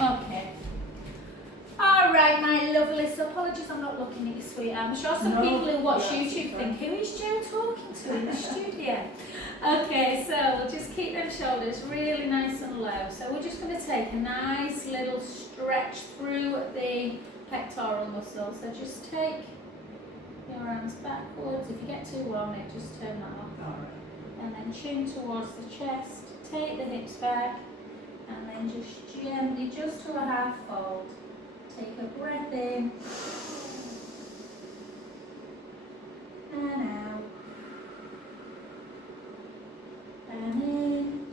Okay. All right, my lovely. So apologies, I'm not looking at you, sweet. I'm sure some people who watch YouTube think, who is Jo talking to in the studio? Okay, so we'll just keep them shoulders really nice and low. So we're just going to take a nice little stretch through the pectoral muscle. So just take your arms backwards. If you get too warm, just turn that off. All right. And then chin towards the chest. Take the hips back, and then just gently, just to a half fold. Take a breath in and out, and in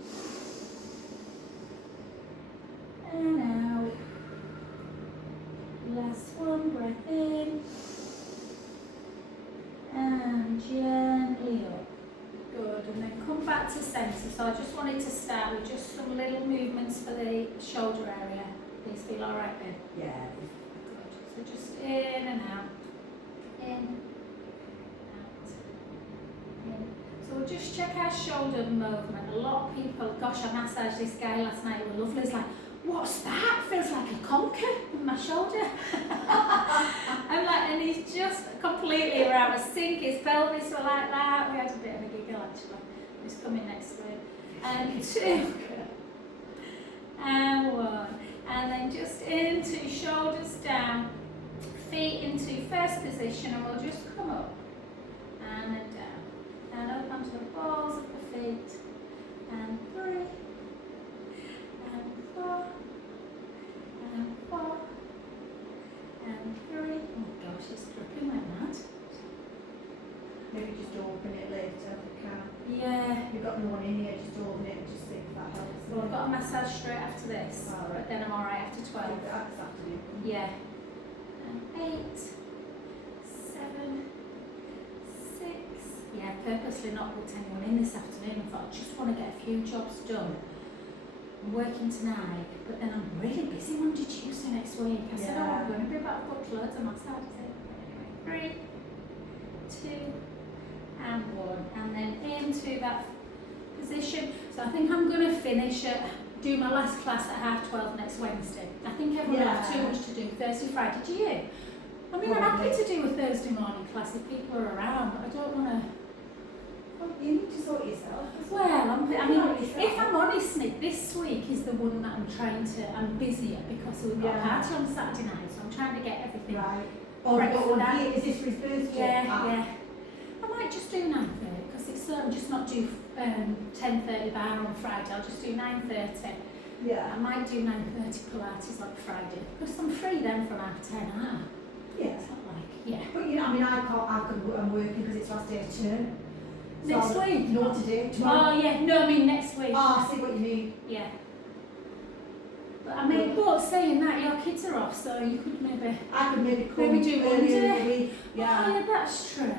and out. Last one, breath in and gently up. Good, and then come back to centre. So I just wanted to start with just some little movements for the shoulder area. These feel all right then? Yeah. Good. So just in and out. In, out, in. So we'll just check our shoulder movement. A lot of people, gosh, I massaged this guy last night, it was lovely. It's like, what's that? Feels like a conker in my shoulder. I'm like, and he's just completely around a sink, his pelvis were like that. We had a bit of a giggle actually. He's coming next week. And 2. And 1. And then just into shoulders down, feet into first position, and we'll just come up and then down. And up onto the balls of the feet. And 3. And 4. And 4. And 3. Oh gosh, it's dripping like that. Maybe just open it later if you can. Yeah. You've got no one in here, just open it and just see if that helps. Well, I've got a massage straight after this, All right. but then I'm alright after 12. That's afternoon. Yeah. And 8, 7, 6. Yeah, purposely not booked anyone in this afternoon. I thought I just want to get a few jobs done. I'm working tonight, but then I'm really busy Monday, Tuesday next week. I said, oh, I'm going to be back booked loads of massages. Anyway, 3, 2, and 1. And then into that position. So I think I'm going to finish do my last class at 12:30 next Wednesday. I think everyone will have too much to do Thursday, Friday. Do you? I mean, I'm happy to do a Thursday morning class if people are around, but I don't want to. Well, you need to sort yourself. Well, I mean, if I'm honest, Nick, this week is the one that I'm busier because we've got a party on Saturday night, so I'm trying to get everything right. Oh, is this for his birthday? Yeah. I might just do 9:30 because it's just not do 10:30 bar on Friday. I'll just do 9:30. Yeah. I might do 9:30 Pilates like Friday because I'm free then from 10:30. Yeah. It's not like But you know, I mean, I'm working because it's last day of term. Next week? No, today. Tomorrow. Oh yeah, no, I mean next week. Oh, I see what you mean. Yeah. But I mean, but saying that, your kids are off, so you could maybe. I could maybe come maybe do earlier in Monday. the week. Yeah. Oh yeah, that's true.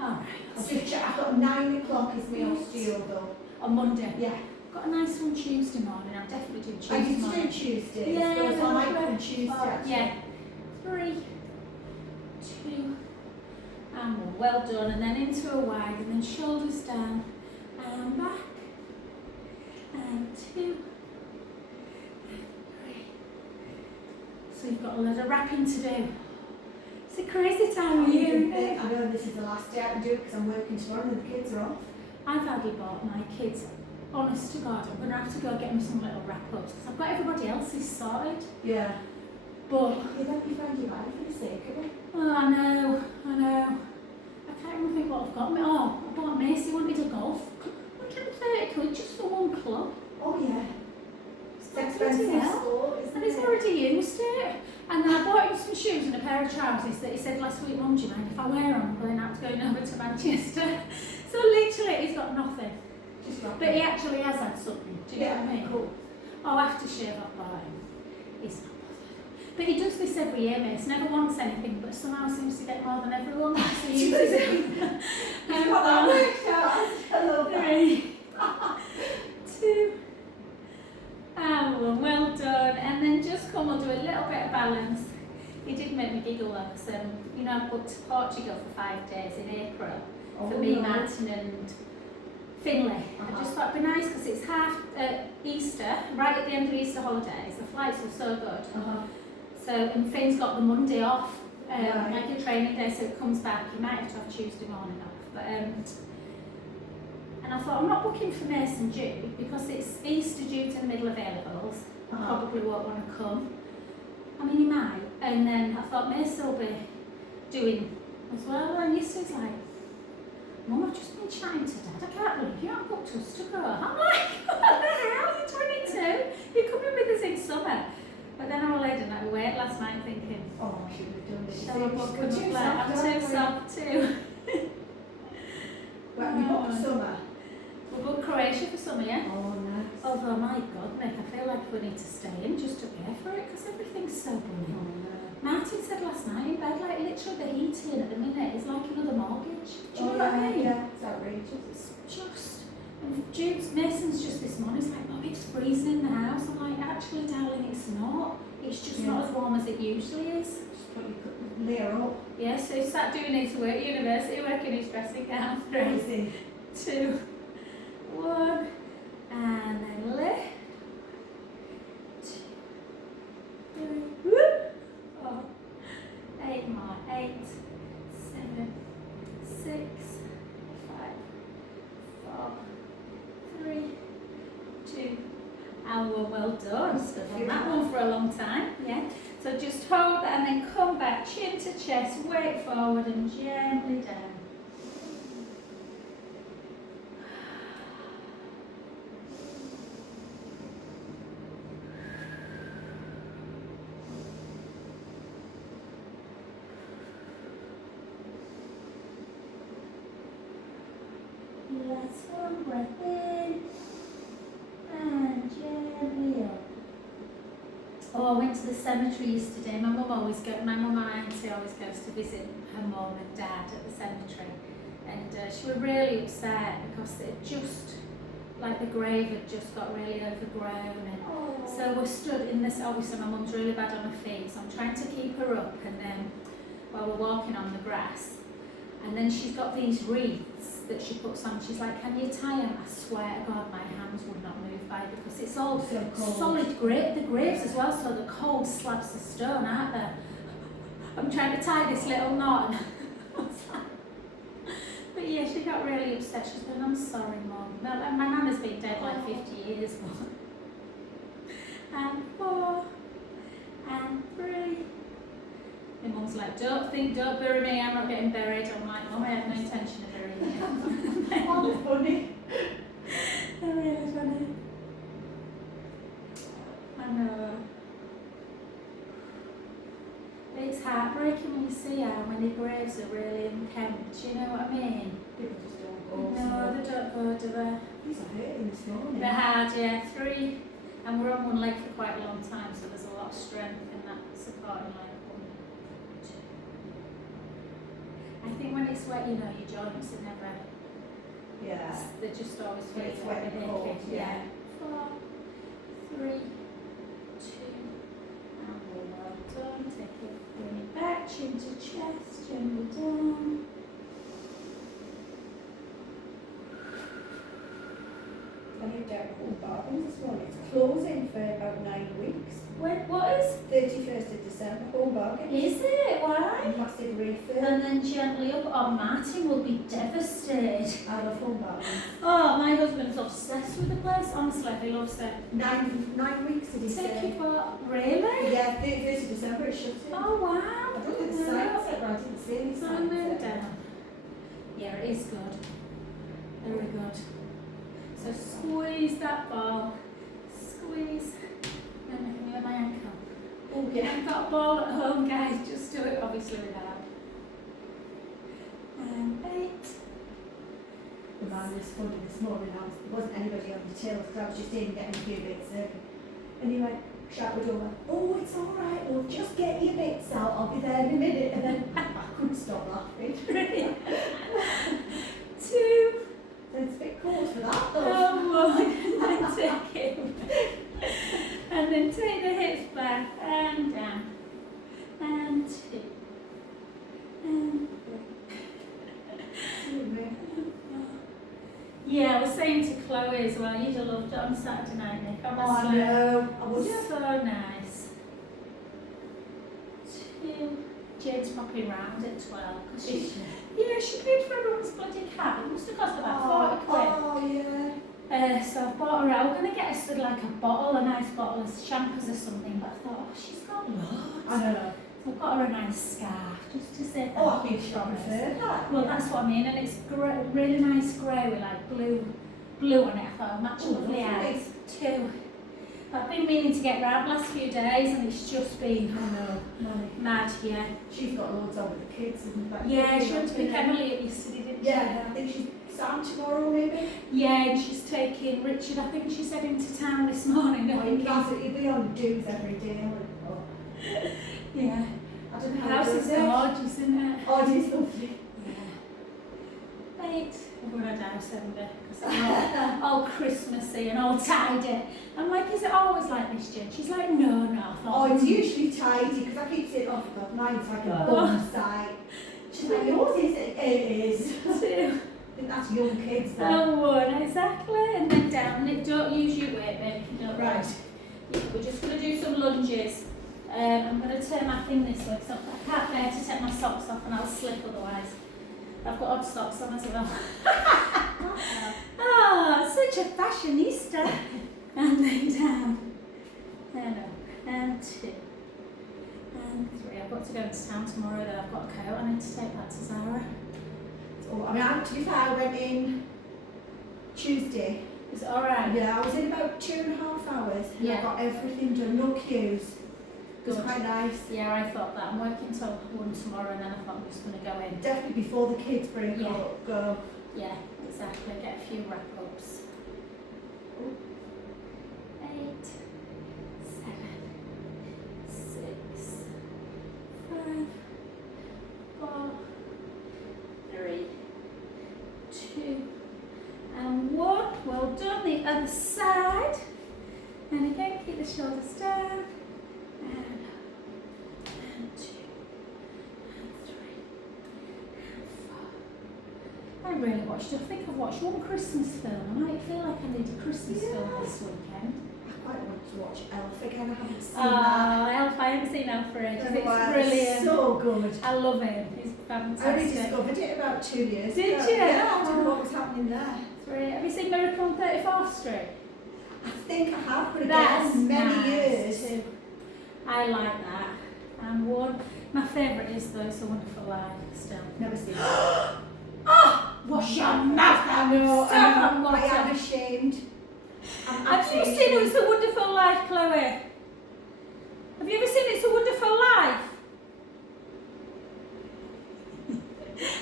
Alright. I've just checked. I've got 9 o'clock is my osteo though. On Monday. Yeah. Got a nice one Tuesday morning. I'll definitely do Tuesday I used to morning. do Tuesdays. Yeah, so I might lovely. come Tuesday. Actually. Yeah. 3, 2, and 1. Well done. And then into a wide, and then shoulders down, and back, and 2, and 3. So you've got a lot of wrapping to do. It's a crazy time of year, isn't it? I know this is the last day I can do it because I'm working tomorrow and the kids are off. I've hardly bought my kids. Honest to God, I'm going to have to go get them some little wrap-ups because I've got everybody else's sorted. Yeah. But You don't be find your life for the sake of it. oh, I know. I can't even think what I've got. Oh, I bought Macy wanted a golf. 130 quid just for one club. Oh yeah. It's expensive sport, isn't and he's it? already used it. And then I bought him some shoes and a pair of trousers that he said last week, Mum, do you mind if I wear them? I'm going over to Manchester. So literally he's got nothing. Just like But he actually has had something. Do you get what I mean? Cool. Oh, aftershave I've bought him. He's not bothered. But he does this every year, mate. He never wants anything, but somehow seems to get more than everyone. So he uses it. You've got that worked out. I love that. 3, 2, and 1. Well done. And then just come, we'll do a little bit of balance. He did make me giggle though, because you know, I booked Portugal for 5 days in April for me, Martin and Finley. I just thought it'd be nice because it's half Easter, right at the end of Easter holidays. The flights were so good. So, and Finn's got the Monday off, like a training day, so it comes back. You might have to have Tuesday morning off. But and I thought, I'm not booking for Mace and Jude because it's Easter Jude's in the middle of A-levels. I probably won't want to come. I mean, he might. And then I thought Mace will be doing as well. And yesterday's like, Mum, I've just been chatting to Dad. I can't believe you haven't booked us to go. I'm like, what the hell? You're 22. You're coming with us in summer. But then I was laid and I wait last night thinking, Oh, I should have done this. shall I book a flight? I'm too soft too. Well, we booked summer. We booked Croatia for summer, yeah? Oh, nice. Although, my God, Nick, I feel like we need to stay in just to pay for it because everything's so brilliant. Martin said last night in bed, like literally the heating at the minute is like another mortgage. Do you know what I mean? Yeah, it's outrageous. It's just, and Mason's just this morning, he's like, Mum, it's freezing in the house. I'm like, actually, darling, it's not. It's just not as warm as it usually is. Just put your layer up. Yeah, so he sat doing his work at university, working his dressing gown. 3, 2, 1, and then lift. 2, 3, whoop. 4, 8 more. 8, 7, 6, 5, 4, 3, 2. Oh, well done. Stood on that one for a long time. Yeah. So just hold that and then come back, chin to chest, weight forward and gently down. Last one, breath in and gently up. Oh, I went to the cemetery yesterday. My mum and auntie always goes to visit her mum and dad at the cemetery, and she was really upset because it just, like the grave had just got really overgrown, and so we're stood in this. Obviously, my mum's really bad on her feet, so I'm trying to keep her up, and then while we're walking on the grass. And then she's got these wreaths that she puts on. She's like, can you tie them? I swear to God, my hands would not move by because it's all so solid grave, the graves as well, so the cold slabs of stone, aren't there? I'm trying to tie this little knot. But yeah, she got really upset. She's going, I'm sorry, Mum. No, my nana's been dead like 50 years. And 4, and 3. My mum's like, don't bury me, I'm not getting buried. I'm like, Mum, I had no intention of burying you. Oh, funny. They're really funny. I know. It's heartbreaking when you see how many graves are really unkempt, you know what I mean? People just don't go. No, they don't go, do they? These are hurting this morning. They're hard, yeah. 3, and we're on one leg for quite a long time, so there's a lot of strength in that supporting leg. I think when it's wet, you know, your joints are never. Yeah. They just always feel It's wet and cold. aching. Yeah. 4, 3, 2, and we're well done. Take it, bring it back, chin to chest, gently down. I need to whole bargain this morning. It's closing for about 9 weeks. What is? 31st of December, whole bargain. Is it? Why? Massive refurb. And then gently up. Oh, Martin will be devastated. I love whole bargains. Oh, my husband's obsessed with the place. Honestly, he loves it. 9 weeks did he Take say? you for really? Yeah, 31st of December it shuts in. Oh wow! I don't think the signs it, but I didn't see any signs. Down. Yeah, it is good. Very good. So squeeze that ball. Squeeze. And I can do my ankle. Oh yeah. I've got a ball at home, guys. Just do it, obviously, without. And 8. The man was funny this morning. There wasn't anybody on the till because I was just in getting a few bits in. And he went, shouted over, oh, it's all right, love, just get your bits out. I'll be there in a minute. And then I couldn't stop laughing. 2. It's a bit cold for that though. Oh, and then take it. And then take the hips back and down. And 2. And 3. Yeah, I was saying to Chloe as well, you'd have loved it on Saturday night, Nick. Honestly. no, I would. So nice. Jane's popping round at 12. She paid for everyone's bloody cab. It must have cost about 40 quid. Oh, yeah. So I've bought her out. We're going to get us like a nice bottle of champers or something, but I thought, oh, she's got loads. I know. So I've got her a nice scarf, just to say Oh, I thank think you she from prefer us. that. Well, that's what I mean, and it's really nice grey with like blue on it. I thought I'll match lovely eyes too. I've been meaning to get round the last few days, and it's just been mad. Yeah. She's got loads on with the kids and that. Yeah, she went to pick Emily up yesterday, didn't she? Yeah, I think she's starting tomorrow maybe. Yeah, and she's taking Richard. I think she's heading to town this morning. He'll be on dues every day. Yeah. I don't know The how house is gorgeous, isn't it? Oh, it is lovely. Yeah. Right. I'm going to house Sunday because I'm all Christmassy and all tidy. I'm like, is it always like this, Jen? She's like, no. I thought, Oh, it's usually tidy because I keep saying, oh, God, mine's like a bum site. She's like, yours is, it is. Two. I think that's young kids though. Oh, one, exactly. And then down. And don't use your weight, baby. Don't. Right. Yeah, we're just going to do some lunges. I'm going to turn my thing this way because I can't bear to take my socks off and I'll slip otherwise. I've got odd socks on as well. Such a fashionista. And then down. And up. And 2. And 3. I've got to go into town tomorrow though. I've got a coat I need to take back to Zara. Oh, I mean, to be fair, I went in Tuesday. Is it alright? Yeah, I was in about 2.5 hours and I got everything done, no queues. It was quite nice. Yeah, I thought that. I'm working till 1 tomorrow and then I thought I'm just going to go in. Definitely before the kids break up, go. Yeah, exactly. Get a few wrap-ups. 8, 7, 6, 5, 4, 3, 2, and 1. Well done. The other side. And again, keep the shoulders down. And 2, and 3, and 4. I really watched. I think I've watched one Christmas film. I might feel like I need a Christmas film this weekend. I quite want to watch Elf again. I haven't seen Oh, Elf! I haven't seen Elf for ages. It's brilliant. So good. I love him. He's fantastic. I only discovered it about 2 years Did ago. you? Yeah, I don't know what was happening there. It's brilliant. Have you seen Miracle on 34th Street? I think I have, but That's again, many nice years. too. I like that. And one, my favourite is though, It's a Wonderful Life still. Never seen it. Oh, wash your mouth out. I know, Stop I am ashamed. Have you seen It's a Wonderful Life, Chloe? Have you ever seen It's a Wonderful Life?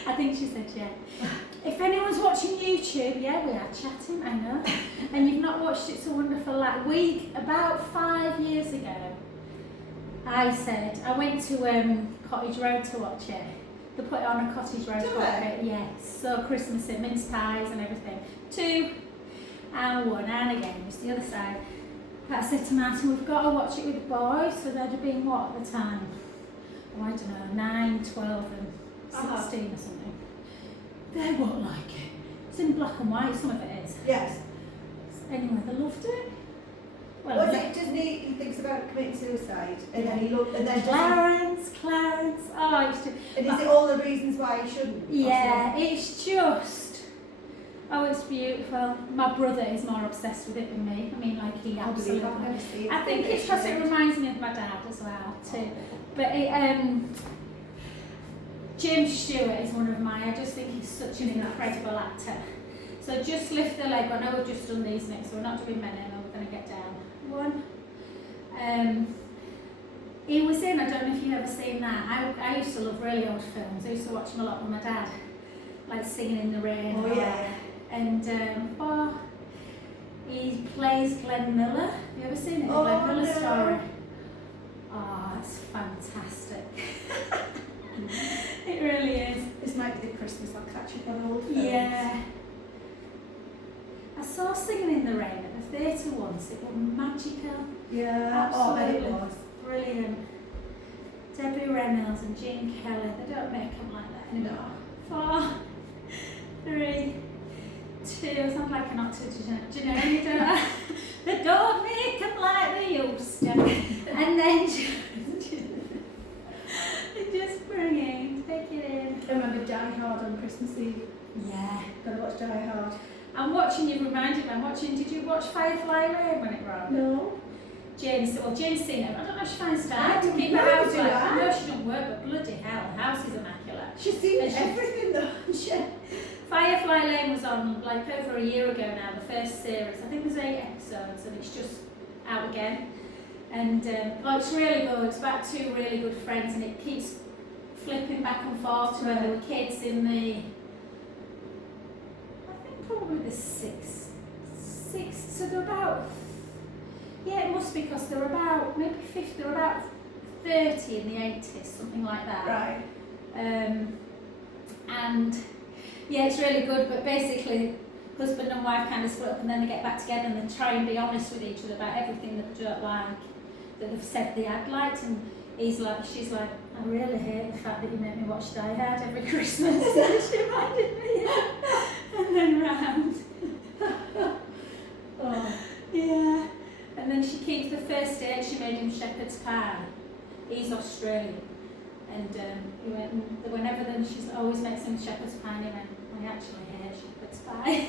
I think she said yeah. If anyone's watching YouTube, yeah, we are chatting, I know. And you've not watched It's a Wonderful Life. About 5 years ago, I said, I went to Cottage Road to watch it. They put it on a Cottage Road to watch it. Yes, so Christmassy, mince pies and everything. 2 and 1, and again, just the other side. But I said to Martin, we've got to watch it with the boys, so they'd have been what at the time? Oh, I don't know, 9, 12 and 16 or something. They won't like it. It's in black and white, some of it is. Yes. Anyway, they loved it. Well, Was it, doesn't he thinks about committing suicide and then he looked and then Clarence, oh, it's just, and is it all the reasons why he shouldn't? yeah, it's just, oh, it's beautiful. My brother is more obsessed with it than me. I mean, like he absolutely. I think it's because it reminds me of my dad as well too. But it, James Stewart is one of I just think he's such an incredible actor. So just lift the leg. I know we've just done these next, so we're not doing many, and we're going to get down. 1. He was in, I don't know if you've ever seen that. I used to love really old films. I used to watch them a lot with my dad, like Singing in the Rain. Oh yeah. And he plays Glenn Miller. Have you ever seen it? The Glenn Miller story. Oh, it's fantastic. It really is. This might be the Christmas I'll catch up on old films. Yeah. I saw Singing in the Rain at the theatre once. It was magical. Yeah. Absolutely. Oh, I bet it was. Brilliant. Debbie Reynolds and Gene Kelly. They don't make them like that anymore. 4, 3, 2. I sound like an octogenarian. Do you know when you don't, they don't make them like they used to. And then just bring it, take it in. I remember Die Hard on Christmas Eve. Yeah. Gotta watch Die Hard. I'm watching, you reminded me, I'm watching, did you watch Firefly Lane when it ran? No. Jane's seen it. I don't know if she finds time I to keep don't her house know, like, do I I? know she don't work, but bloody hell, the house is immaculate. She's seen And she- everything though, hasn't she? Firefly Lane was on like over a year ago now, the first series. I think there's 8 episodes and it's just out again. And it's really good. It's about 2 really good friends and it keeps flipping back and forth to when they were kids in the, I think probably the 6th, so they're about, yeah it must be because they're about, maybe 50, they're about 30 in the 80s, something like that. Right. And yeah, it's really good, but basically husband and wife kind of split up and then they get back together and they try and be honest with each other about everything that they don't like, that they've said they had liked, and she's like, I really hate the fact that you make me watch Die Hard every Christmas. She reminded me, and then round. Oh. Yeah, and then she keeps the first date, she made him shepherd's pie. He's Australian. And he went, and whenever then she always makes him shepherd's pie, and he went, I actually hate shepherd's pie.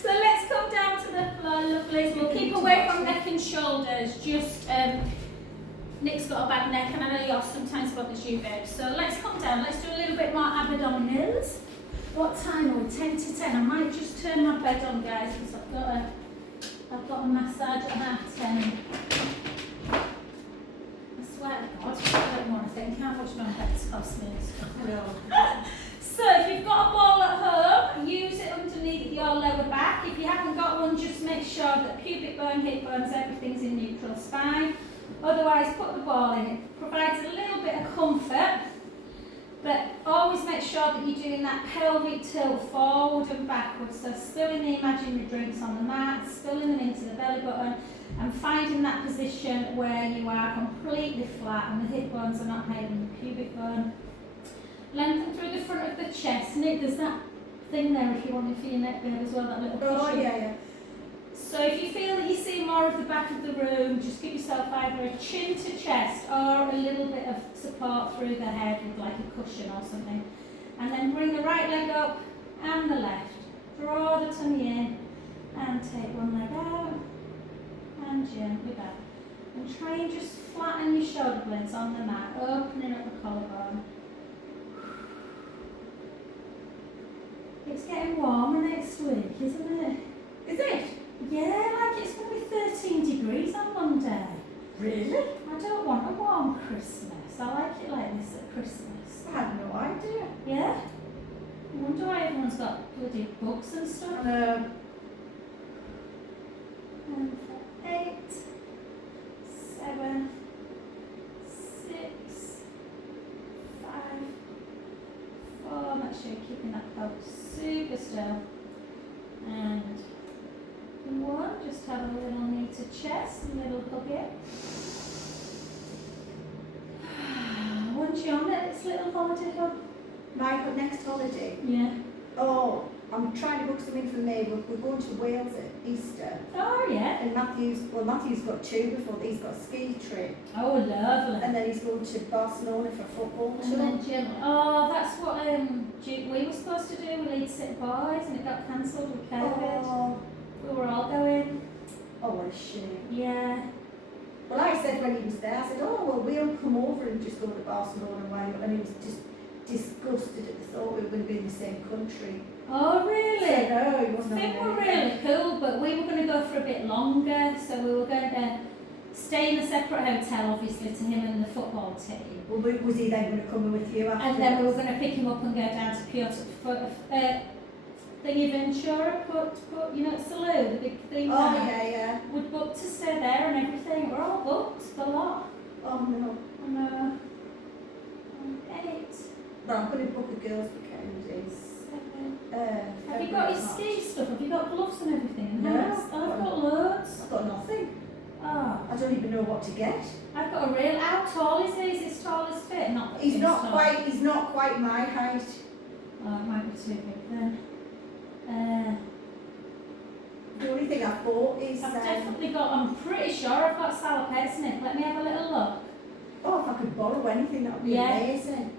So let's come down to the floor, lovelies. We'll keep away from neck and shoulders. Just Nick's got a bad neck, and I know yours sometimes bothers you, babe. So let's come down. Let's do a little bit more abdominals. What time are we? 10 to 10. I might just turn my bed on, guys, because I've got a massage at 10. I swear to God, I don't want to think how much my bed's cost me. I know. So if you've got a ball at home, use it underneath your lower back. If you haven't got one, just make sure that pubic bone, hip bones, everything's in neutral spine. Otherwise, put the ball in. It provides a little bit of comfort, but always make sure that you're doing that pelvic tilt forward and backwards. So spilling the imaginary drinks on the mat, spilling them into the belly button, and finding that position where you are completely flat and the hip bones are not higher than the pubic bone. Lengthen through the front of the chest. Nick, there's that thing there if you want it for your neck there as well, that little cushion. Oh, yeah. So if you feel that you see more of the back of the room, just give yourself either a chin to chest or a little bit of support through the head with like a cushion or something. And then bring the right leg up and the left. Draw the tummy in and take one leg out and gently back. And try and just flatten your shoulder blades on the mat, opening up the collarbone. It's getting warmer next week, isn't it? Is it? Yeah, like it's going to be 13 degrees on Monday. Really? I don't want a warm Christmas. I like it like this at Christmas. I had no idea. Yeah? I wonder why everyone's got bloody bugs and stuff. I know. And for 8, 7, 6, 5, 4. Make sure you're keeping that pelvis super still. And 1, just have a little knee to chest, a little hug it. Once you're on it, it's little holiday hug. My next holiday. Yeah. Oh, I'm trying to book something for May. We're going to Wales at Easter. Oh, yeah. And Matthew's got 2 before. He's got a ski trip. Oh, lovely. And then he's going to Barcelona for football. And then gently. Oh, that's what we were supposed to do with Leeds City Boys, and it got cancelled with COVID. Oh, We were all going. oh, what a shame. Yeah. Well, I said when he was there, I said, oh, well, we'll come over and just go to Barcelona while you, and he was just disgusted at the thought we were going to be in the same country. Oh, really? So, no, he I wasn't think on we're there. really cool, but we were going to go for a bit longer, so we were going to stay in a separate hotel, obviously, to him and the football team. Well, was he then going to come with you after? And then we were going to pick him up and go down to Kyoto thingy Ventura, you know, Salou, the big thing. Oh, yeah. We'd booked to stay there and everything. We're all booked, the lot. Oh, no. And 8, Well, I'm going to book a girls' weekend in 7. Have you got your ski stuff? Have you got gloves and everything in the No. house? Oh, I've got loads. I've got nothing. Oh. I don't even know what to get. I've got a real. How tall is he? Is he as tall as fit? Not that He's not tall. quite my height. Oh, it might be too big then. The only thing I've bought is... I've definitely got, I'm pretty sure I've got salopettes in it. Let me have a little look. Oh, if I could borrow anything, that would be Yeah. amazing.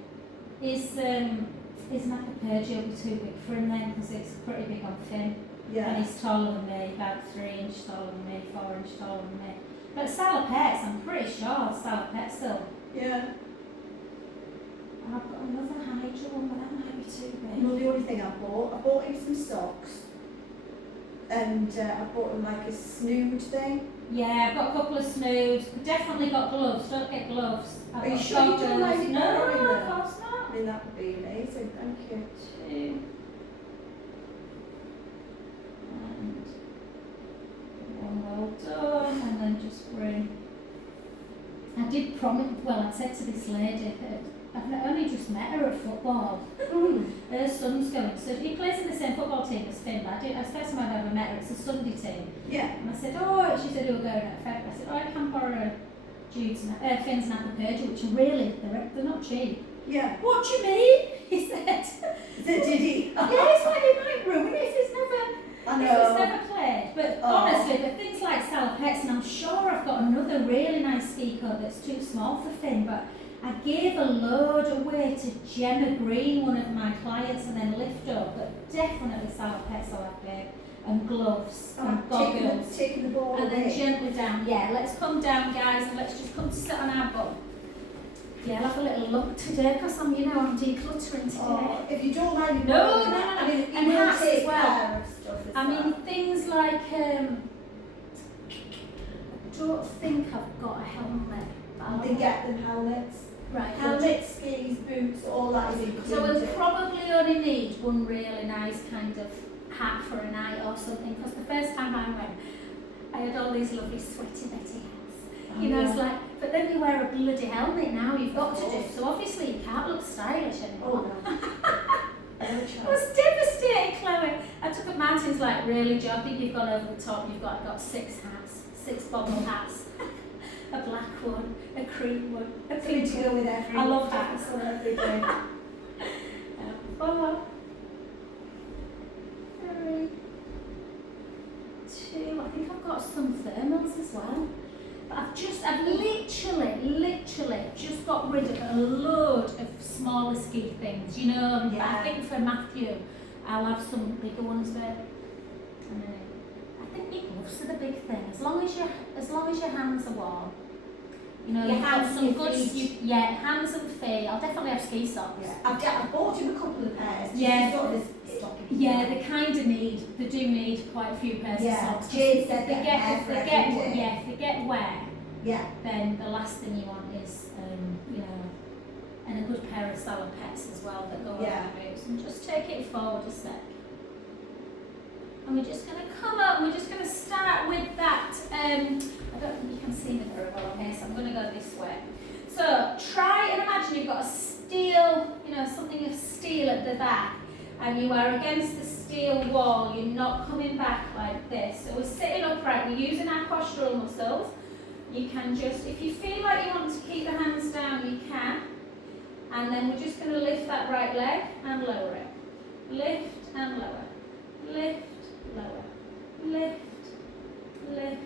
Is Napapergio be too big for him then? Because it's pretty big on Finn. Yeah. And he's taller than me, about 3 inches taller than me, 4 inches taller than me. But salopettes, I'm pretty sure salopettes still. Yeah. And I've got another Hydra one, but that might be too big. No, the only thing I bought him some socks. And I bought him like a snood thing. Yeah, I've got a couple of snoods. I've definitely got gloves. Don't get gloves. Are you sure you don't like it? No, borrowing of them? course not. I mean, that would be amazing, thank you. 2. And one well done, and then just bring. I did promise, well, I said to this lady that I've only just met her at football. Her son's going, so he plays in the same football team as Finn, but I was the first time I've ever met her, it's a Sunday team. Yeah. And I said, she said, who'll go at February. I said, I can borrow Finn's Napapergio, which are really, they're not cheap. Yeah. What do you mean? He said. Did he? Yeah, it's like it might ruin it if it's never played. But honestly, but things like salopettes, and I'm sure I've got another really nice ski coat that's too small for Finn, but I gave a load away to Gemma Green, one of my clients, and then lift up, but definitely salopettes I'll have big, and gloves, and goggles, taking the ball and then away. gently down. Yeah, let's come down, guys, and let's just come to sit on our butt. Yeah, I'll have a little look today because I'm decluttering today. If you don't mind me No. I mean, And you will hats take as well. care of stuff as I mean, things like, I don't think I've got a helmet. They get them helmets. Right, Helmets, skis, boots, all that is included. so we'll probably only need one really nice kind of hat for a night or something, because the first time I went, I had all these lovely sweaty Betty hats. It's like, but then you wear a bloody helmet now, you've got to do, so obviously you can't look stylish anymore. Oh, no. I was devastated, Chloe. I took up mountains like really, Joe. I think you've gone over the top. You've got 6 hats, 6 bobble hats, a black one, a cream one, a pink to go with every. I love hats. Every day. 4, 3, 2. I think I've got some thermals as well. But I've literally just got rid of a load of smaller ski things, Yeah. I think for Matthew, I'll have some bigger ones there. I think your gloves are the big thing. As long as your hands are warm, Your you've got hands, some your good, feet. hands and feet. I'll definitely have ski socks. Yeah. I've bought him a couple of pairs. Yeah. Sort of stocking. Yeah, they do need quite a few pairs of socks. Jade said If they get wet, Yeah. then the last thing you want is, and a good pair of salopettes as well that go over the boots. And just take it forward a sec. And we're just going to come up, we're just going to start with that, I don't think you can see me very well on here, so I'm going to go this way. So try and imagine you've got a steel, something of steel at the back, and you are against the steel wall, you're not coming back like this. So we're sitting upright, we're using our postural muscles. You can just, if you feel like you want to keep the hands down, you can. And then we're just going to lift that right leg and lower it. Lift and lower. Lift, lower. Lift, lift,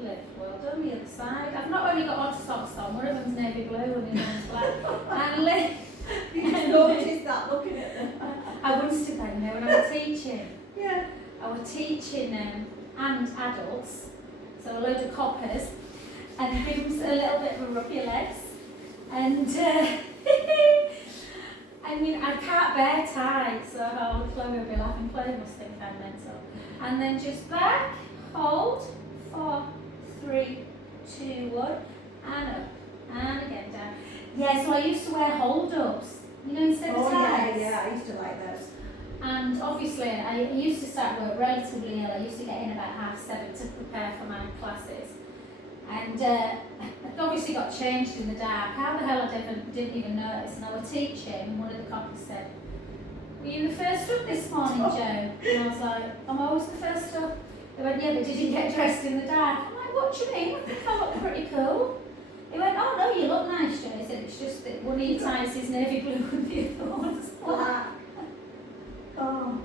lift. Well done, the other side. I've not only got odd socks on, one of them's navy blue and the other one's black. And lift. You just noticed that looking at them. I once did that, when I was teaching. Yeah. I was teaching and adults, so a load of coppers, and give them a little bit of a rub your legs. And I can't bear tight, so Chloe will be laughing. Chloe must think I'm mental. And then just back, hold, 4, 3, 2, 1, and up, and again down. Yeah, so I used to wear hold-ups, instead of ties. Yeah, I used to like those. And obviously, I used to start work relatively early. I used to get in about 7:30 to prepare for my classes. And it obviously got changed in the dark. How the hell I didn't even notice. And I was teaching, and one of the coppers said, "Were you the first up this morning, Jo?" And I was like, "I'm always the first up." They went, "Yeah, but did you get dressed in the dark?" I'm like, "What do you mean? I think I look pretty cool." He went, "Oh no, you look nice, Jo." He said, "It's just that one of your ties is navy blue and the other one's black." Oh.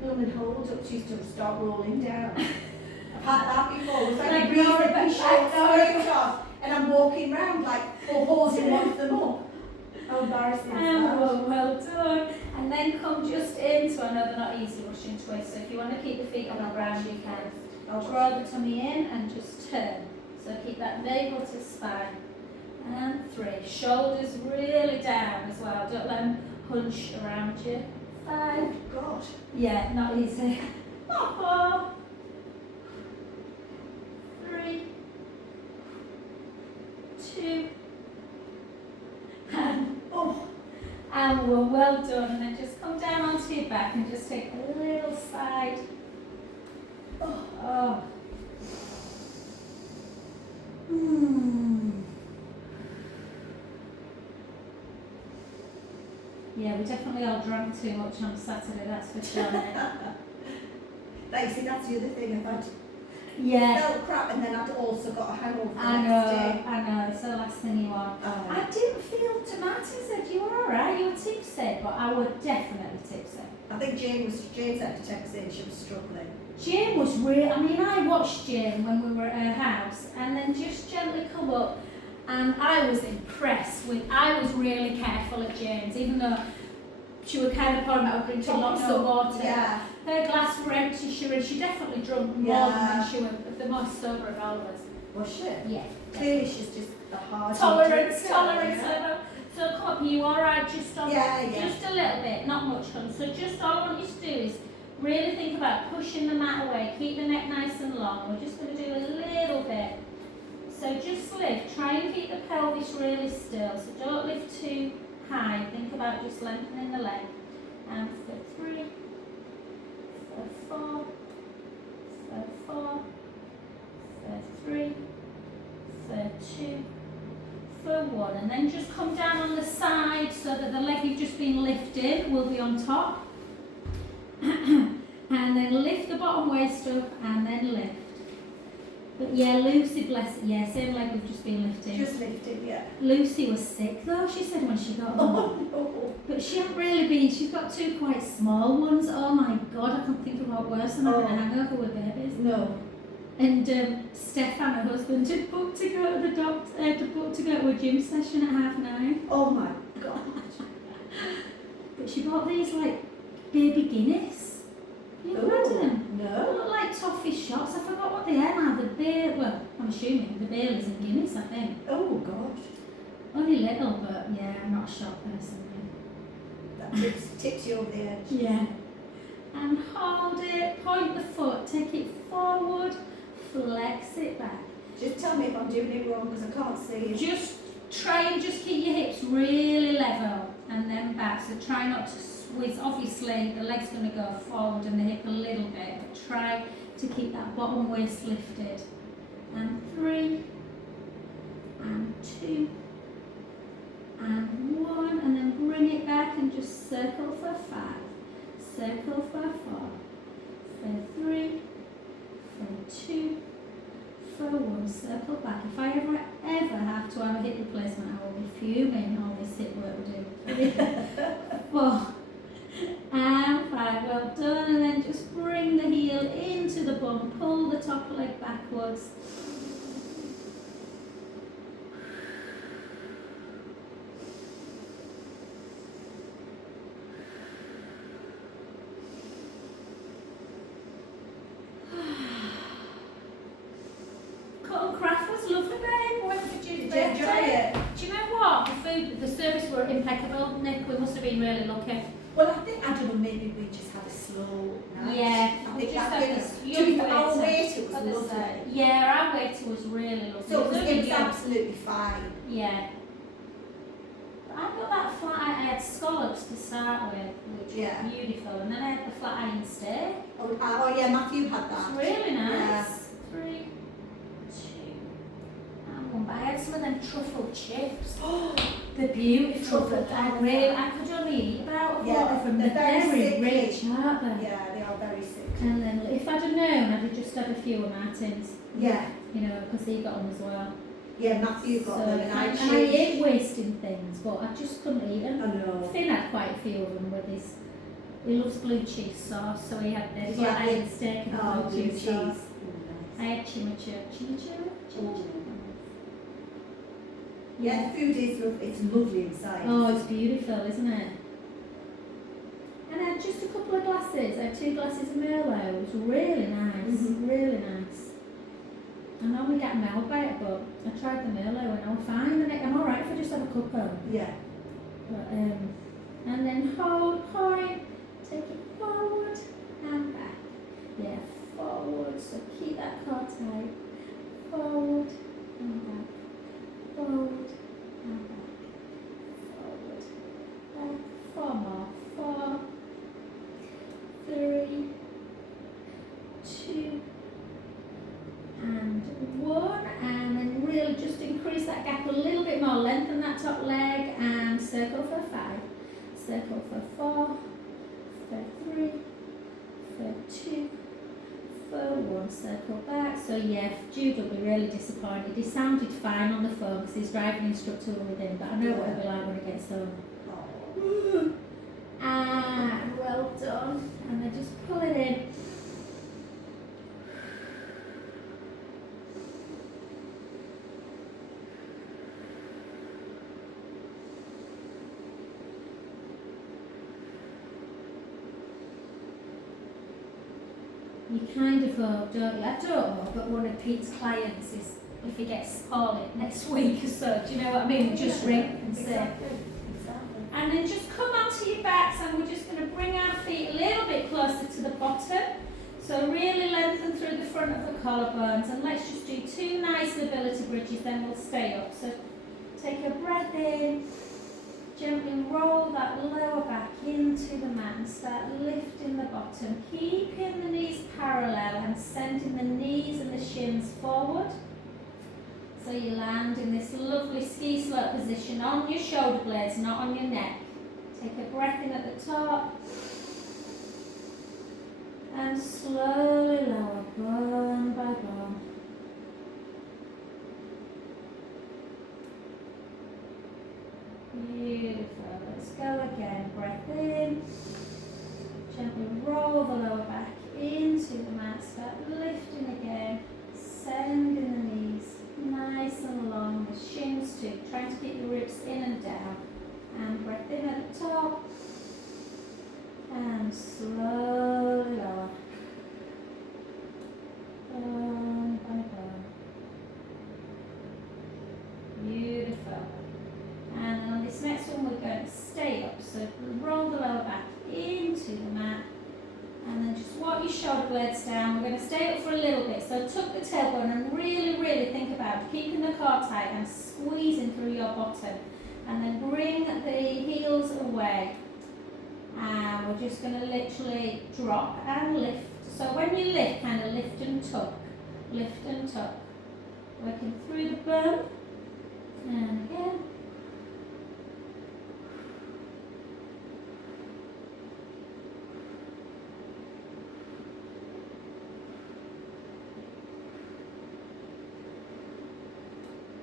blooming hold-ups used to start rolling down. I've had that before. It was like Like a reasonably Nora- short Nora- screenshot, and I'm walking round like holding one of them up. How embarrassing is that? Oh, well done. And then come just into, I know they're not easy Russian twists, so if you want to keep the feet on the ground, you can. I'll Draw the tummy in and just turn. So keep that navel to spine. And 3. Shoulders really down as well. Don't let them hunch around you. 5. Oh, God. Yeah, not easy. 4. 3. 2. And we're well done. And then just come down onto your back and just take a little side. Oh. Yeah, we definitely all drank too much on Saturday, that's for sure. Like, you see, that's the other thing. I've had Yeah. felt crap, and then I'd also got a hangover the I next day. know, it's the last thing you want. I didn't feel dramatic, you were alright, you were tipsy, but I was definitely tipsy. I think Jane sent a text in, she was struggling. Jane was really, I mean, I watched Jane when we were at her house and then just gently come up, and I was impressed with, I was really careful at Jane's, even though she was kind of pouring out drinking lots of water. Yeah. Her glass were empty, she definitely drunk more than she was, the most sober of all of us. Was she? Yeah. Clearly she's just a hard Tolerance yeah. level. So come up, you alright, just on, Yeah. just a little bit, not much hun. So just all I want you to do is really think about pushing the mat away, keep the neck nice and long. We're just going to do a little bit. So just lift, try and keep the pelvis really still. So don't lift too high, think about just lengthening the leg. And for 3, for 4, for 4, for 3, for 2, for 1. And then just come down on the side so that the leg you've just been lifted will be on top. And then lift the bottom waist up and then lift. But yeah, Lucy, bless it, yeah, same leg we've just been lifting. Just lifting, yeah. Lucy was sick though, she said when she got home. No. But she hasn't really been, she's got 2 quite small ones. Oh my God, I can't think of what worse than having a hangover with babies. No. And Stefan, her husband, had booked to go to the doctor, to go to a gym session at 9:30. Oh my God. But she bought these like baby Guinness. You've had them? They No. look like toffee shots. I forgot what they are now. Well, I'm assuming the Baileys and Guinness, I think. Oh gosh. Only little, but yeah, I'm not a shop person. That tips you over the edge. Yeah. And hold it, point the foot, take it forward, flex it back. Just tell me if I'm doing it wrong because I can't see it. Just try and just keep your hips really level and then back. So try not to squeeze. Obviously, the leg's going to go forward and the hip a little bit, but try to keep that bottom waist lifted. And 3, and 2, and 1, and then bring it back and just circle for 5, circle for 4, for 3, for 2, for 1, circle back. If I ever have to have a hip replacement, I will be fuming all this hip work we do. 4, and 5, well done, and then just bring the heel into the bum, pull the top leg backwards. Cut and craft was lovely, babe. Went for Judy's Did you enjoy it? Do you know what? The service were impeccable, Nick. We must have been really lucky. Well, I think, I don't know, maybe we just had a slow night. Yeah, I we think just that had bit this of, to young be fair, our waiter waiter was on the lovely. side. Yeah, our waiter was really lovely. So it was only young. absolutely fine. Yeah. But I got that flat, I had scallops to start with, which Yeah. was beautiful, and then I had the flat iron steak. Oh yeah, Matthew had It's that. really nice. Yeah. 3, 2, and 1. But I had some of them truffle chips. They're beautiful. Truffle I could only eat about 4 of them. they're They're very very rich, sickly. aren't they? Yeah, they are very sick. And then if I'd have known, I'd have just had a few of Martin's. Yeah. You know, because he got them as well. Yeah, Matthew got So, them and I and I changed. hate wasting things, but I just couldn't eat them. I know. Finn had quite a few of them with his He loves blue cheese sauce, so he had this. Did you I have had the- steak and Oh, blue blue cheese cheese. sauce. Oh, I nice. had chimichurri. Yeah, the food is it's lovely inside. Oh, it's beautiful, isn't it? And I had just a couple of glasses. I had 2 glasses of Merlot. It was really nice, really nice. I normally get Melbite, but I tried the Merlot and I was fine. And I'm alright if I just have a couple. Yeah. But, and then hold, point, take it forward and back. Yeah, forward, so keep that core tight. Forward and back. Forward and back. Forward, back. 4 more. 4, 3, 2, and 1. And then really just increase that gap a little bit more. Lengthen that top leg and circle for 5. Circle for 4, for 3, for 2, for 1. Circle back. So yeah, Jude will be really disappointed. He sounded fine on the phone because his driving instructor was with him, but I know what it'll be like when he gets home. Oh. And well done. And then just pull it in. You kind of hope, don't you? I don't know, but one of Pete's clients is, if he gets poorly next week or so, do you know what I mean? Just ring and say. Exactly. And then just come onto your backs, and we're just going to bring our feet a little bit closer to the bottom. So really lengthen through the front of the collarbones, and let's just do 2 nice mobility bridges, then we'll stay up. So take a breath in, gently roll that lower back into the mat and start lifting the bottom, keeping the knees parallel and sending the knees and the shins forward. So you land in this lovely ski slope position on your shoulder blades, not on your neck. Take a breath in at the top and slowly lower, bone by bone. Beautiful. Let's go again. Breath in. Gently roll the lower back into the mat. Start lifting again. Sending the knees nice and long. The shins too. Trying to keep the ribs in and down. And breath in at the top. And slowly lower. Bone by bone. Beautiful. And then on this next one we're going to stay up. So roll the lower back into the mat. And then just walk your shoulder blades down. We're going to stay up for a little bit. So tuck the tailbone and really, really think about keeping the core tight and squeezing through your bottom. And then bring the heels away. And we're just going to literally drop and lift. So when you lift, kind of lift and tuck. Lift and tuck. Working through the bum. And again.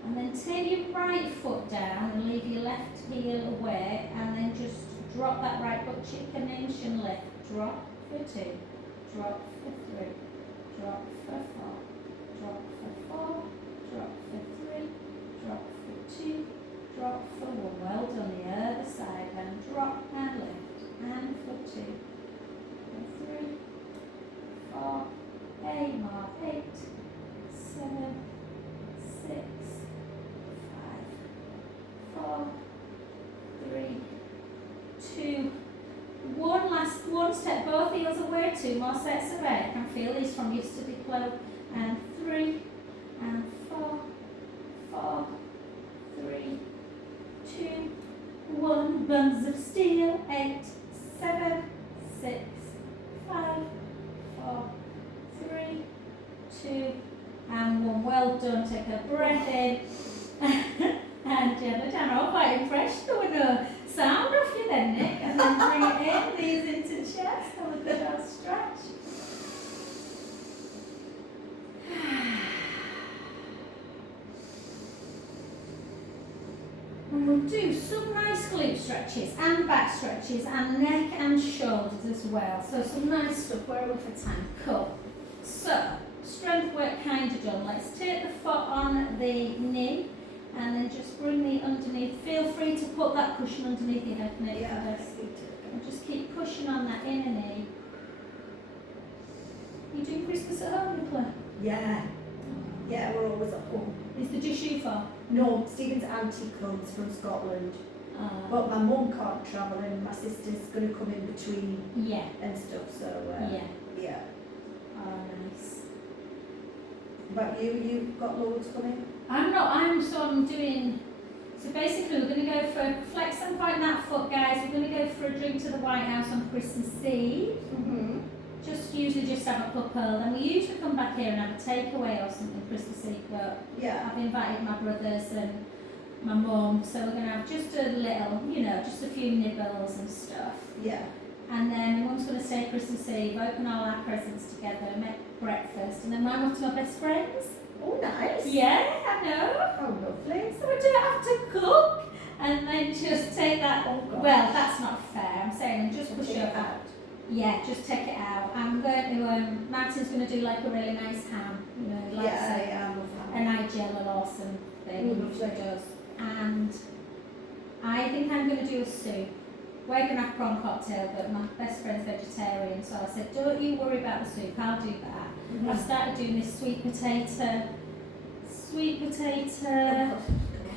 And then take your right foot down and leave your left heel away, and then just drop that right foot, chicken inch and lift. Drop for 2, drop for 3, drop for 4, drop for 4, drop for 3, drop for 2, drop for 1. Well done. The other side, and drop and lift, and for 2, for 3, 4, 8 more, 8, 7, 6, 4, 3, 2, 1. Last one. Step both heels away. 2 more sets of 8. I can feel these from yesterday, Chloe. And 3, and 4, 4, 3, 2, 1. Buns of steel. 8, 7, 6, 5, 4, 3, 2, and 1. Well done. Take a breath in. And gently down. Oh, quite impressed. There was no sound off you then, Nick. And then bring it in, knees into chest. Have a good old stretch. And we'll we'll do some nice glute stretches and back stretches and neck and shoulders as well. So some nice stuff. Where are we for time? Cool. So, strength work kind of done. Let's take the foot on the knee and then just bring the underneath. Feel free to put that cushion underneath your head, Nick. Yeah, And just keep pushing on that inner knee. You doing Christmas at home, Nicola? Yeah. Yeah, we're always at home. Is the dish you for? No, Stephen's auntie comes from Scotland. But my mum can't travel and my sister's going to come in between Yeah. and stuff, so yeah. Oh, nice. But you've got loads coming? I'm doing, so basically we're going to go for, flex and point that foot, guys. We're going to go for a drink to the White House on Christmas Eve. Mm-hmm. Usually just have a couple, then we usually come back here and have a takeaway or something Christmas Eve, but Yeah. I've invited my brothers and my mum, so we're going to have just a little, just a few nibbles and stuff. Yeah. And then my mum's going to stay Christmas Eve, open all our presents together, make breakfast, and then I'm off to my best friends. Oh, nice. Yeah, I know. How lovely. So we don't have to cook, and then just take that. Oh, gosh. Well, that's not fair. I'm saying just push Take it it out. Yeah, just take it out. I'm going to. Martin's going to do like a really nice ham. Like Yeah, a Nigella Lawson thing. Oh, He usually does. And I think I'm going to do a soup. We're going to have prawn cocktail, but my best friend's vegetarian, so I said, don't you worry about the soup, I'll do that. Mm-hmm. I've started doing this sweet potato,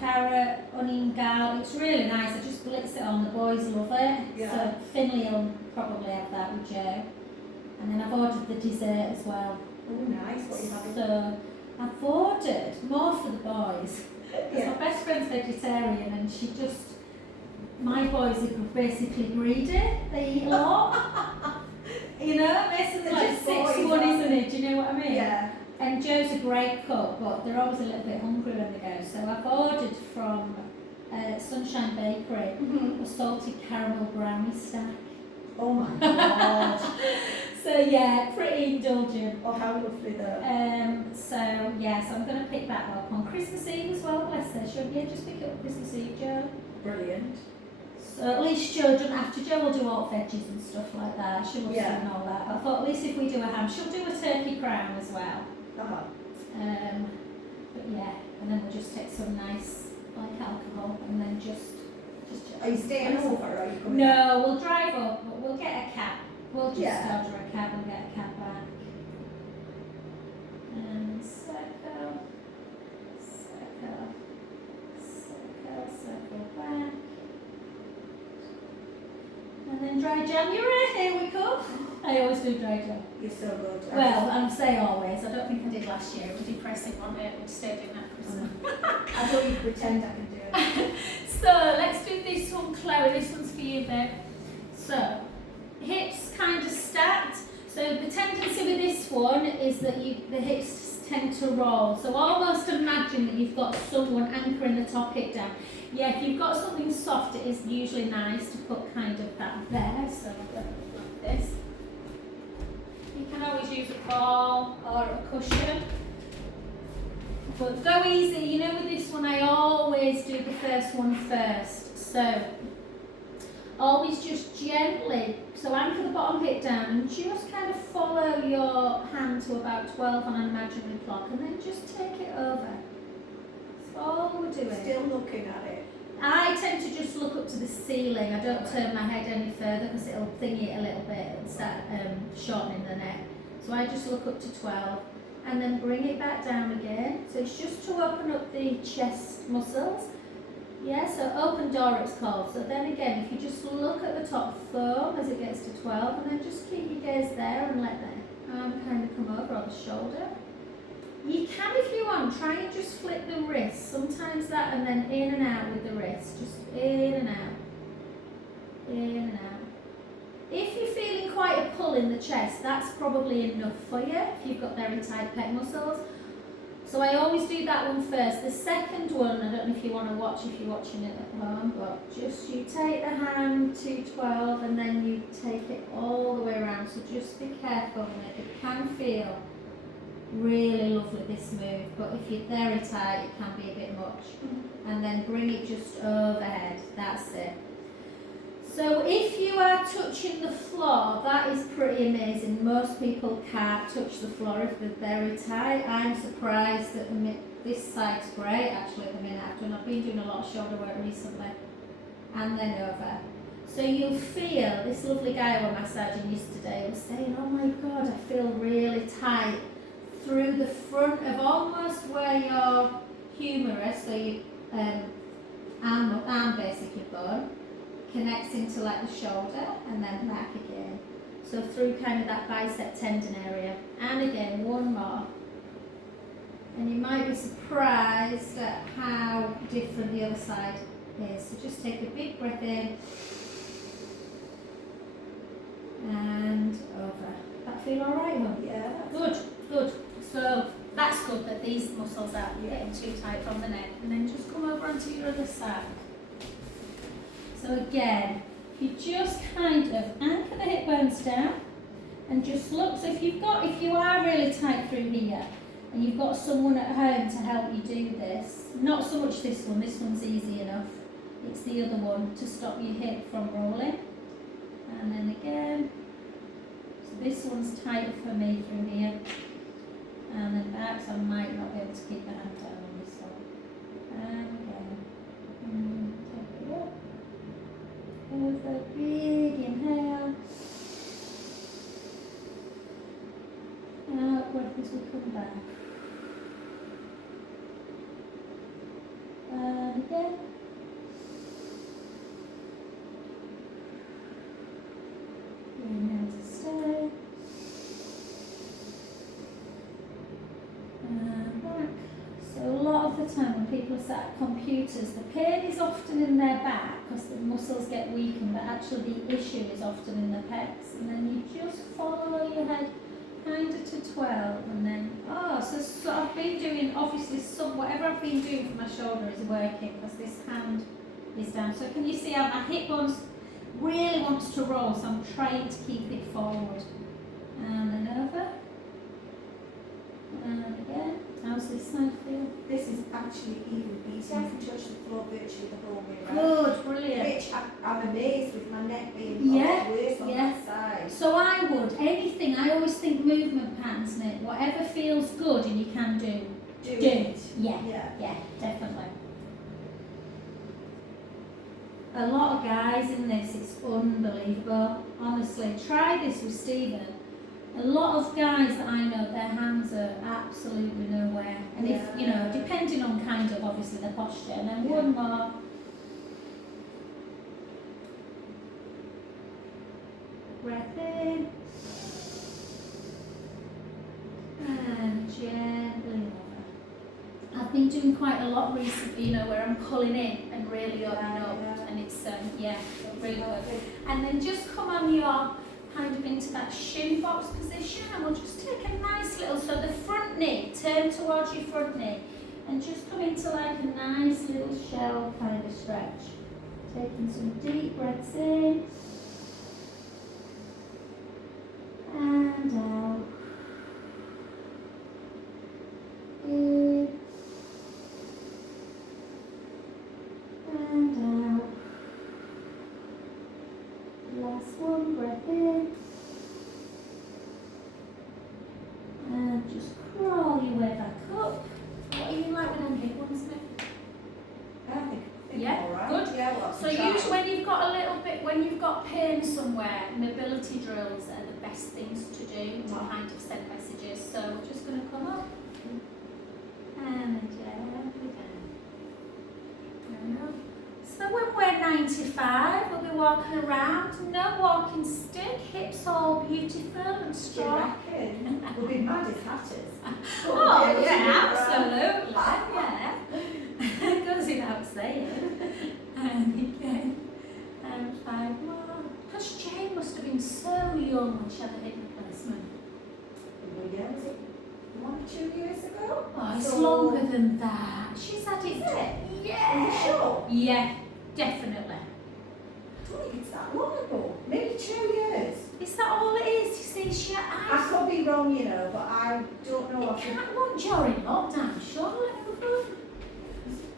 carrot, onion, garlic. It's really nice. I just blitz it on. The boys love it. Yeah. So Finley will probably have that with Joe. And then I've ordered the dessert as well. Oh, nice. What are you having? So I've ordered more for the boys. Because my best friend's vegetarian and my boys are basically greedy. They eat a lot. Mason's They're like just 6'1", boys, isn't it? Do you know what I mean? Yeah. And Joe's a great cook, but they're always a little bit hungry when they go. So I've ordered from Sunshine Bakery Mm-hmm. a salted caramel brownie stack. Oh my god. So yeah, pretty indulgent. Oh, how lovely though. So I'm going to pick that up on Christmas Eve as well, bless her. She'll just pick it up Christmas Eve, Joe. Brilliant. So at least Joe doesn't have to. Joe will do all veggies and stuff like that. She loves Yeah. doing all that. I thought at least if we do a ham, she'll do a turkey crown as well. Uh-huh. But yeah, and then we'll just take some nice alcohol and then just. Are you staying over or are you coming? No, we'll drive up, but we'll get a cab. We'll just Yeah. order a cab and get a cab back. And circle back. And then dry January, here we go. I always do dry Jan. You're so good. Well, I'm say always. I don't think I did last year. It was depressing, wasn't it? We'd stay doing that Christmas. I thought you'd pretend I can do it. So let's do this one, Chloe. This one's for you, babe. So hips kind of stacked. So the tendency with this one is that the hips tend to roll. So almost imagine that you've got someone anchoring the top hip down. Yeah, if you've got something soft, it is usually nice to put kind of that there. So like this. You can always use a ball or a cushion. But go easy. With this one, I always do the first one first. So always just gently. So anchor the bottom hip down and just kind of follow your hand to about 12 on an imaginary clock, and then just take it over. That's all we're doing. Still looking at it. I tend to just look up to the ceiling. I don't turn my head any further because it'll thingy it a little bit and start shortening the neck. So I just look up to 12 and then bring it back down again. So it's just to open up the chest muscles. Yeah, so open door it's called. So then again, if you just look at the top thumb as it gets to 12 and then just keep your gaze there and let the arm kind of come over on the shoulder. You can, if you want, try and just flip the wrist. Sometimes that, and then in and out with the wrist. Just in and out. In and out. If you're feeling quite a pull in the chest, that's probably enough for you if you've got very tight pec muscles. So I always do that one first. The second one, I don't know if you want to watch, if you're watching it at home, but just you take the hand to 12 and then you take it all the way around. So just be careful, and it can feel Really lovely this move, but if you're very tight it can be a bit much. And then bring it just overhead, that's it. So if you are touching the floor, that is pretty amazing. Most people can't touch the floor if they're very tight. I'm surprised at the minute. This side's great actually at the minute. I've been doing a lot of shoulder work recently. And then over. So you'll feel, this lovely guy I was massaging yesterday was saying, oh my God, I feel really tight through the front of almost where your humerus, so your arm basically bone, connects into like the shoulder and then back again. So through kind of that bicep tendon area. And again, one more. And you might be surprised at how different the other side is. So just take a big breath in and over. That feel alright, hon? Yeah. Good, good. So that's good that these muscles aren't getting too tight from the neck. And then just come over onto your other side. So again, you just kind of anchor the hip bones down and just look. So if you are really tight through here and you've got someone at home to help you do this, not so much this one's easy enough. It's the other one to stop your hip from rolling. And then again, so this one's tighter for me through here. And then back, so I might not be able to keep the hand down on this one. And again, take it up. With a big inhale. Out breath as we come back. And again. Inhale to stay. And back. So a lot of the time when people are sat at computers, the pain is often in their back because the muscles get weakened, but actually the issue is often in the pecs. And then you just follow your head kind of to 12 and then, so I've been doing, obviously whatever I've been doing for my shoulder is working because this hand is down. So can you see how my hip bones really wants to roll, so I'm trying to keep it forward. And then over. And again. How's this side feel? This is actually even easier. I can touch the floor virtually the whole way around. Good, brilliant. Which I'm amazed with my neck being worse on that side. So I always think movement patterns, Nick. Whatever feels good and you can do. Do it. Yeah, definitely. A lot of guys in this, it's unbelievable. Honestly, try this with Stephen. A lot of guys that I know, their hands are absolutely nowhere. And if, depending on kind of obviously the posture. And then one more. Breath in. And gently over. I've been doing quite a lot recently, where I'm pulling in and really opening up. And it's, really good. And then just come on your kind of into that shin box position, and we'll just take a nice little, so the front knee, turn towards your front knee and just come into like a nice little shell kind of stretch. Taking some deep breaths in and out. In and out. Last one, breath in. And just crawl your way back up. What are you like with them hip ones, Nick? I think Yeah, all right. good. Yeah, well, So usually when you've got pain somewhere, mobility drills are the best things to do to kind of send messages. So we're just going to come up and gently down. So when we're 95, we'll be walking around, no walking stick, hips all beautiful and strong. Do you reckon? We'll be mad as hatters. Oh yeah, absolutely, yeah. Goes without saying. And again, and 5 more. Gosh, Jane must have been so young when she had a hip replacement. Well, yeah, was it 1 or 2 years ago? Oh, it's longer than that. She's had it. Yeah. Are you sure? Yeah, definitely. I don't think it's that long ago. Maybe 2 years. Is that all it is? You see, I could be be wrong, you know, but I don't know. It can't run during lockdown, surely.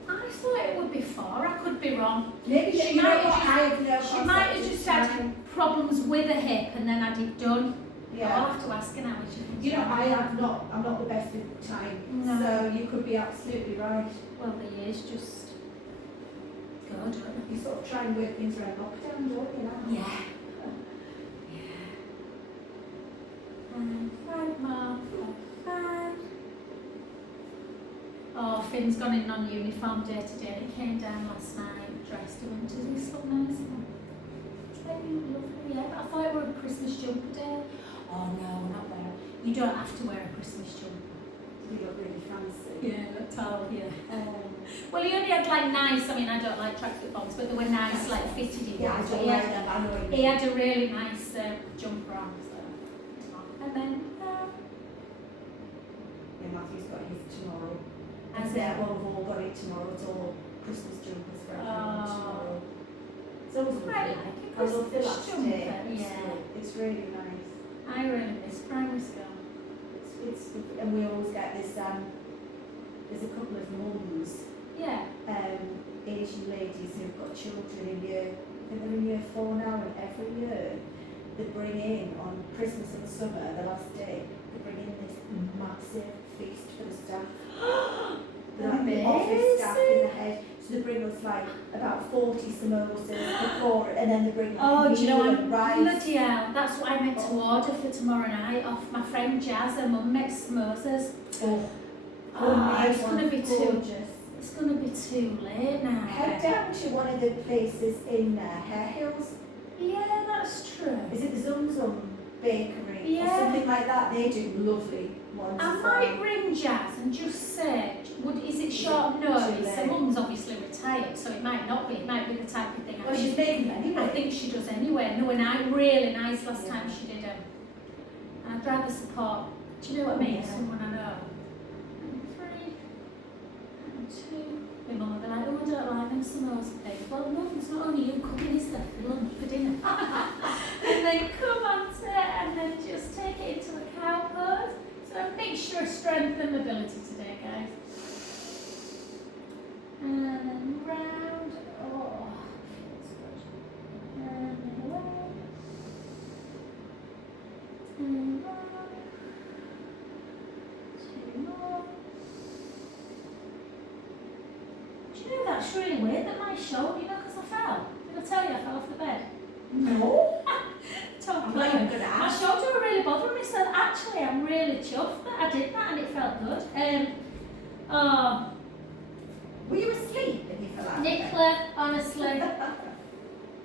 I thought it would be 4. I could be wrong. Maybe She you know might what, have I have no She might have concept just of had time. problems with her hip and then had it done. Yeah. I'll have to ask her now when she comes You know, round. I'm not the best with time, No. so you could be absolutely right. Well, the years just go, don't they? You sort of try and work things around lockdown, don't you? Now? Yeah. Yeah. 5 more. 5. Oh, Finn's gone in non-uniform day today and he came down last night dressed. He went, does this look nice? It's very lovely, yeah, but I thought it were a Christmas jumper day. Oh no, not there. You don't have to wear a Christmas jumper. You look really fancy. Yeah, that's all, yeah. Well, he only had like nice, I mean, I don't like tracksuit bottoms, but they were nice, like fitted in Yeah, I ones. don't But like them, I know what you he mean. had a really nice jumper on, so. And then, Yeah, Matthew's got his tomorrow. Has And he? well, we've all got it tomorrow. It's all Christmas jumpers for everyone Oh. tomorrow. It's always I lovely. like a I love the Christmas last jumper, day. yeah. It's really nice. I really miss primary school. It's and we always get this. There's a couple of mums, Yeah. Asian ladies who've got children in year. I think they're in year 4 now, and every year they bring in on Christmas and summer, the last day, they bring in this massive feast for the staff. Like the office staff in the head. So they bring us like about 40 samosas before, and then they bring Oh, do you know, meal I'm and rice. bloody hell. That's what I meant to order for tomorrow night off my friend Jazz. Her mum makes samosas. It's going to be gorgeous. It's going to be too late now. Head down to one of the places in Hare Hills. Yeah, that's true. Is it the Zum Zum Bakery Yeah. or something like that? They do lovely ones. I as might well. ring Jazz and just say, is it short notice? Her mum's obviously retired, so it might not be. It might be the type of thing. Well, she's making them anyway. I think she does anyway. No, and I really nice last Yeah. time she did them. I'd rather support. Do you know what I mean? Yeah. Someone I know. And 3, and 2. My mum would be like, oh, I don't like them samosa things. Well, no, it's not only you cooking, is there? For lunch, for dinner. And then come on to it, and then just take it into a cow pose. So a mixture of strength and mobility today, guys. And then round. Oh, feels good. And then away. And round. 2 more. Do you know that's really weird that my shoulder, you know, because I fell. Did I tell you I fell off the bed? No. Top I'm player. not even going to My ask. shoulder were really bothering me, so actually I'm really chuffed that I did that and it felt good. Oh, Were you asleep and you fell out? Nicola, honestly,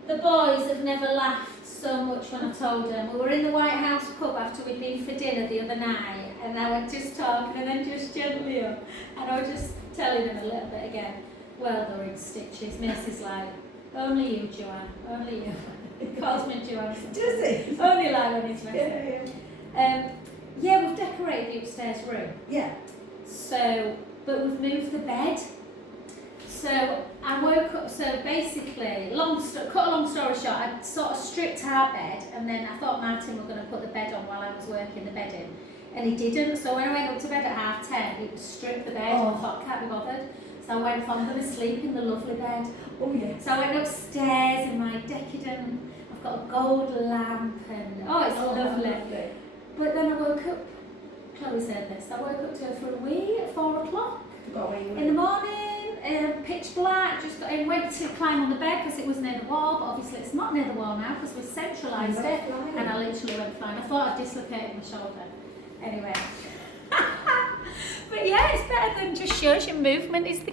the boys have never laughed so much when I told them. We were in the White House pub after we'd been for dinner the other night, and I was just talking and then just gently up, and I was just telling them a little bit again. Well, they're in stitches. Macy's like, only you, Joanne, only you. It calls me Joanne. Does it? Only like when he's messy. Yeah, we've decorated the upstairs room. Yeah. So, but we've moved the bed. So I woke up. So basically, cut a long story short, I sort of stripped our bed, and then I thought Martin were going to put the bed on while I was working the bed in, and he didn't. So when I went up to bed at 10:30, he was stripped the bed. And I thought, can't be bothered. So I went, I'm going to sleep in the lovely bed. Oh yes. So I went upstairs in my decadent, I've got a gold lamp and, it's lovely. But then I woke up, Chloe said this, I woke up to go for a wee at 4 o'clock in the morning, pitch black, just got in, went to climb on the bed because it was near the wall, but obviously it's not near the wall now because we've centralised it, and I literally went flying. I thought I'd dislocated my shoulder. Anyway. But yeah, it's better than just shows your movement is the